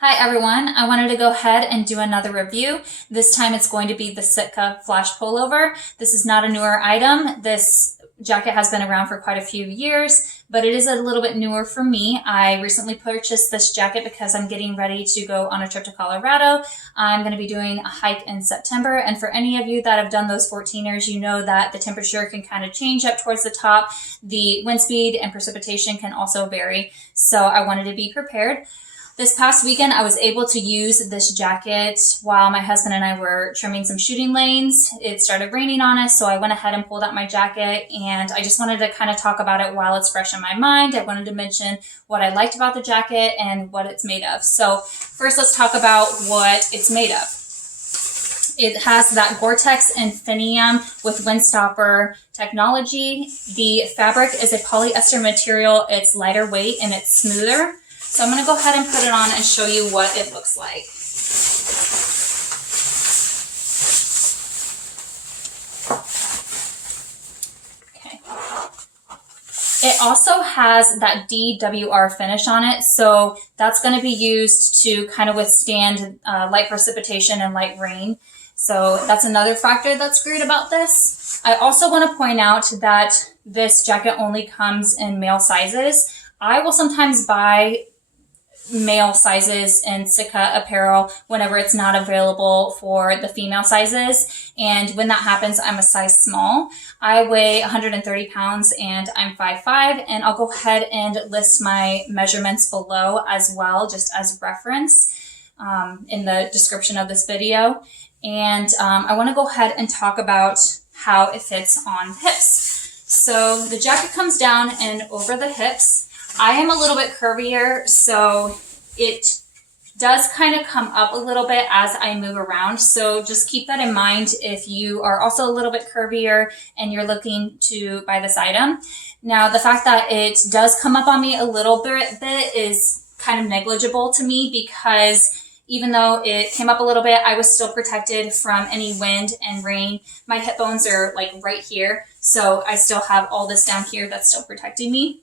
Hi everyone, I wanted to go ahead and do another review. This time it's going to be the Sitka Flash Pullover. This is not a newer item. This jacket has been around for quite a few years, but it is a little bit newer for me. I recently purchased this jacket because I'm getting ready to go on a trip to Colorado. I'm going to be doing a hike in September, and for any of you that have done those 14ers, you know that the temperature can kind of change up towards the top. The wind speed and precipitation can also vary, so I wanted to be prepared. This past weekend, I was able to use this jacket while my husband and I were trimming some shooting lanes. It started raining on us, so I went ahead and pulled out my jacket, and I just wanted to kind of talk about it while it's fresh in my mind. I wanted to mention what I liked about the jacket and what it's made of. So first, let's talk about what it's made of. It has that Gore-Tex Inseam with windstopper technology. The fabric is a polyester material. It's lighter weight and it's smoother. So I'm going to go ahead and put it on and show you what it looks like. Okay. It also has that DWR finish on it, so that's going to be used to kind of withstand light precipitation and light rain. So that's another factor that's great about this. I also want to point out that this jacket only comes in male sizes. I will sometimes buy male sizes in Sitka apparel whenever it's not available for the female sizes. And when that happens, I'm a size small. I weigh 130 pounds and I'm 5'5", and I'll go ahead and list my measurements below as well, just as reference in the description of this video. And I want to go ahead and talk about how it fits on hips. So the jacket comes down and over the hips. I am a little bit curvier, so it does kind of come up a little bit as I move around. So just keep that in mind if you are also a little bit curvier and you're looking to buy this item. Now, the fact that it does come up on me a little bit is kind of negligible to me, because even though it came up a little bit, I was still protected from any wind and rain. My hip bones are like right here, so I still have all this down here that's still protecting me.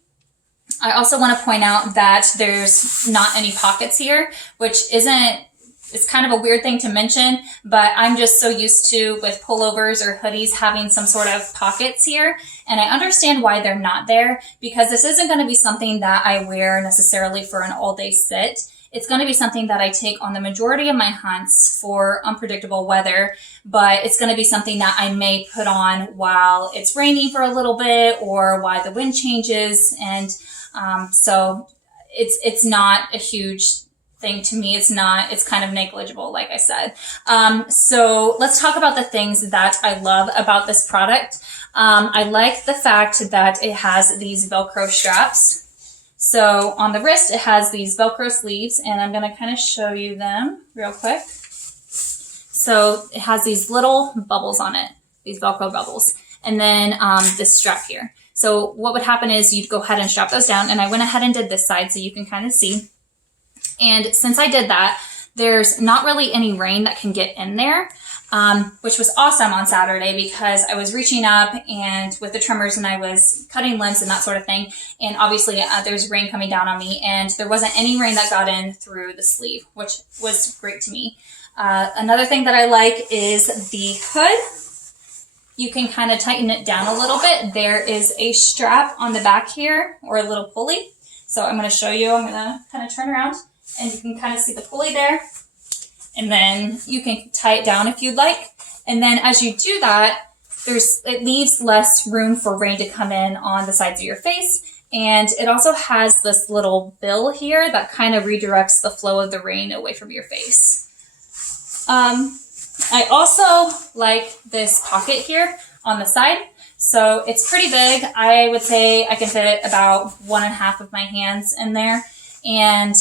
I also want to point out that there's not any pockets here, which it's kind of a weird thing to mention, but I'm just so used to, with pullovers or hoodies, having some sort of pockets here. And I understand why they're not there, because this isn't going to be something that I wear necessarily for an all-day sit. It's going to be something that I take on the majority of my hunts for unpredictable weather, but it's going to be something that I may put on while it's raining for a little bit or while the wind changes. And so it's not a huge thing to me. It's kind of negligible, like I said. So let's talk about the things that I love about this product. I like the fact that it has these Velcro straps. So on the wrist, it has these Velcro sleeves, and I'm going to kind of show you them real quick. So it has these little bubbles on it, these Velcro bubbles, and then this strap here. So what would happen is you'd go ahead and strap those down, and I went ahead and did this side so you can kind of see. And since I did that, there's not really any rain that can get in there, which was awesome on Saturday, because I was reaching up and with the trimmers and I was cutting limbs and that sort of thing. And obviously there's rain coming down on me, and there wasn't any rain that got in through the sleeve, which was great to me. Another thing that I like is the hood. You can kind of tighten it down a little bit. There is a strap on the back here, or a little pulley. So I'm going to show you. I'm going to kind of turn around and you can kind of see the pulley there. And then you can tie it down if you'd like. And then as you do that, it leaves less room for rain to come in on the sides of your face. And it also has this little bill here that kind of redirects the flow of the rain away from your face. I also like this pocket here on the side. So it's pretty big. I would say I can fit about 1.5 of my hands in there. And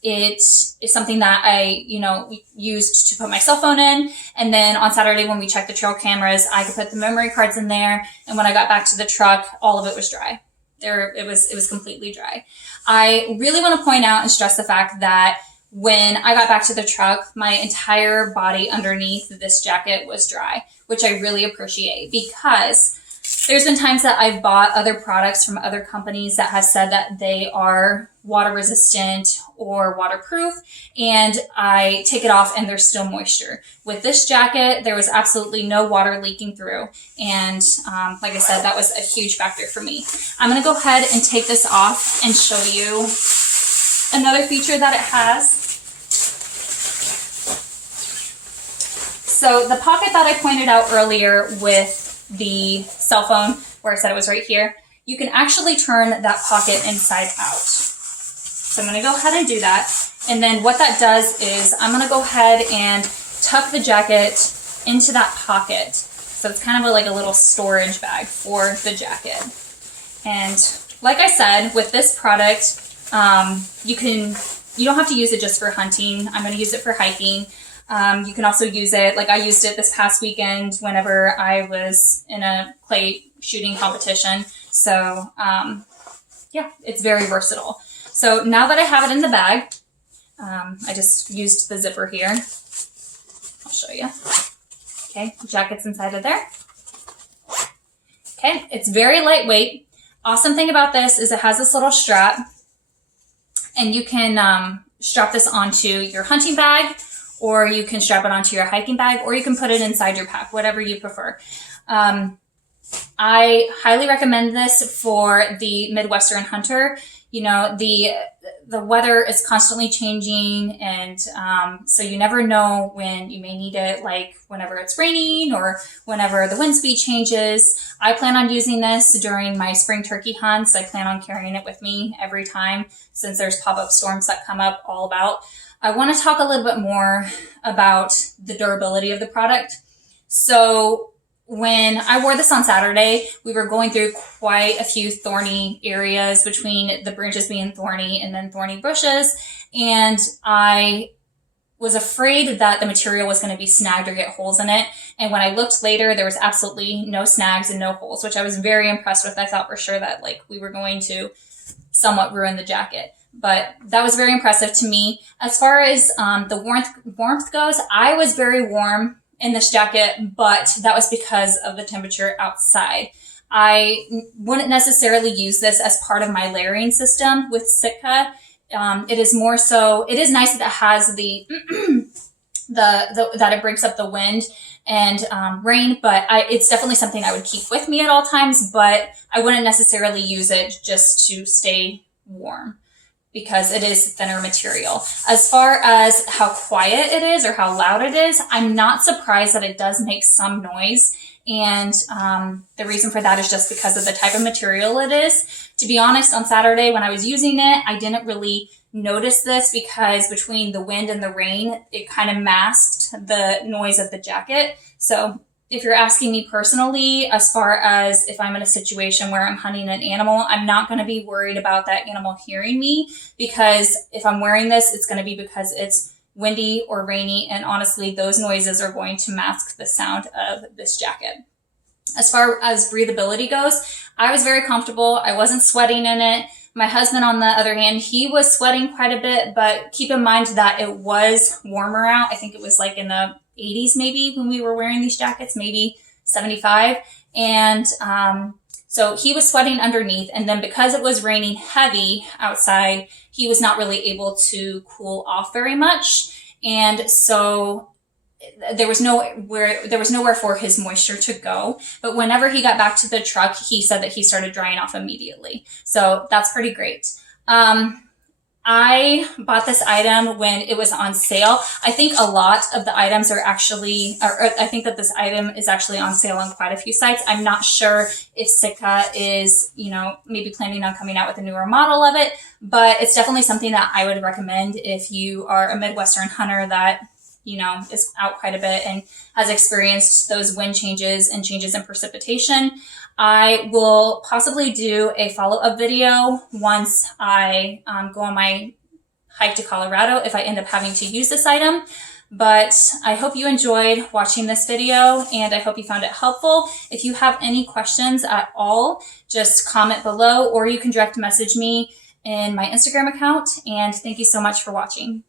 it is something that I, used to put my cell phone in. And then on Saturday when we checked the trail cameras, I could put the memory cards in there. And when I got back to the truck, all of it was dry. It was completely dry. I really want to point out and stress the fact that when I got back to the truck, my entire body underneath this jacket was dry, which I really appreciate, because There's been times that I've bought other products from other companies that have said that they are water resistant or waterproof, and I take it off and there's still moisture. With this jacket, there was absolutely no water leaking through. And like I said, that was a huge factor for me. I'm going to go ahead and take this off and show you another feature that it has. So the pocket that I pointed out earlier with the cell phone, where I said it was right here, you can actually turn that pocket inside out. So I'm going to go ahead and do that. And then what that does is I'm going to go ahead and tuck the jacket into that pocket. So it's kind of like a little storage bag for the jacket. And like I said, with this product, you don't have to use it just for hunting. I'm going to use it for hiking. You can also use it, like I used it this past weekend whenever I was in a clay shooting competition. So yeah, it's very versatile. So now that I have it in the bag, I just used the zipper here. I'll show you. Okay, the jacket's inside of there. Okay, it's very lightweight. Awesome thing about this is it has this little strap, and you can strap this onto your hunting bag, or you can strap it onto your hiking bag, or you can put it inside your pack, whatever you prefer. I highly recommend this for the Midwestern hunter. You know, the weather is constantly changing, and so you never know when you may need it, like whenever it's raining or whenever the wind speed changes. I plan on using this during my spring turkey hunts. I plan on carrying it with me every time, since there's pop-up storms that come up all about. I want to talk a little bit more about the durability of the product. So when I wore this on Saturday, we were going through quite a few thorny areas between the branches being thorny and then thorny bushes. And I was afraid that the material was going to be snagged or get holes in it. And when I looked later, there was absolutely no snags and no holes, which I was very impressed with. I thought for sure that like we were going to somewhat ruin the jacket. But that was very impressive to me. As far as the warmth goes, I was very warm in this jacket, but that was because of the temperature outside. I wouldn't necessarily use this as part of my layering system with Sitka. It is more so, it is nice that it has that it breaks up the wind and rain, but it's definitely something I would keep with me at all times, but I wouldn't necessarily use it just to stay warm, because it is thinner material. As far as how quiet it is or how loud it is, I'm not surprised that it does make some noise. And the reason for that is just because of the type of material it is. To be honest, on Saturday when I was using it, I didn't really notice this because between the wind and the rain, it kind of masked the noise of the jacket. So if you're asking me personally, as far as if I'm in a situation where I'm hunting an animal, I'm not going to be worried about that animal hearing me, because if I'm wearing this, it's going to be because it's windy or rainy, and honestly, those noises are going to mask the sound of this jacket. As far as breathability goes, I was very comfortable. I wasn't sweating in it. My husband, on the other hand, he was sweating quite a bit, but keep in mind that it was warmer out. I think it was like in the 80s maybe when we were wearing these jackets, maybe 75. And so he was sweating underneath. And then because it was raining heavy outside, he was not really able to cool off very much. And so there was nowhere for his moisture to go. But whenever he got back to the truck, he said that he started drying off immediately. So that's pretty great. I bought this item when it was on sale. I think a lot of the items are actually, or I think that this item is actually on sale on quite a few sites. I'm not sure if Sitka is, maybe planning on coming out with a newer model of it, but it's definitely something that I would recommend if you are a Midwestern hunter that, is out quite a bit and has experienced those wind changes and changes in precipitation. I will possibly do a follow-up video once I go on my hike to Colorado if I end up having to use this item. But I hope you enjoyed watching this video, and I hope you found it helpful. If you have any questions at all, just comment below, or you can direct message me in my Instagram account. And thank you so much for watching.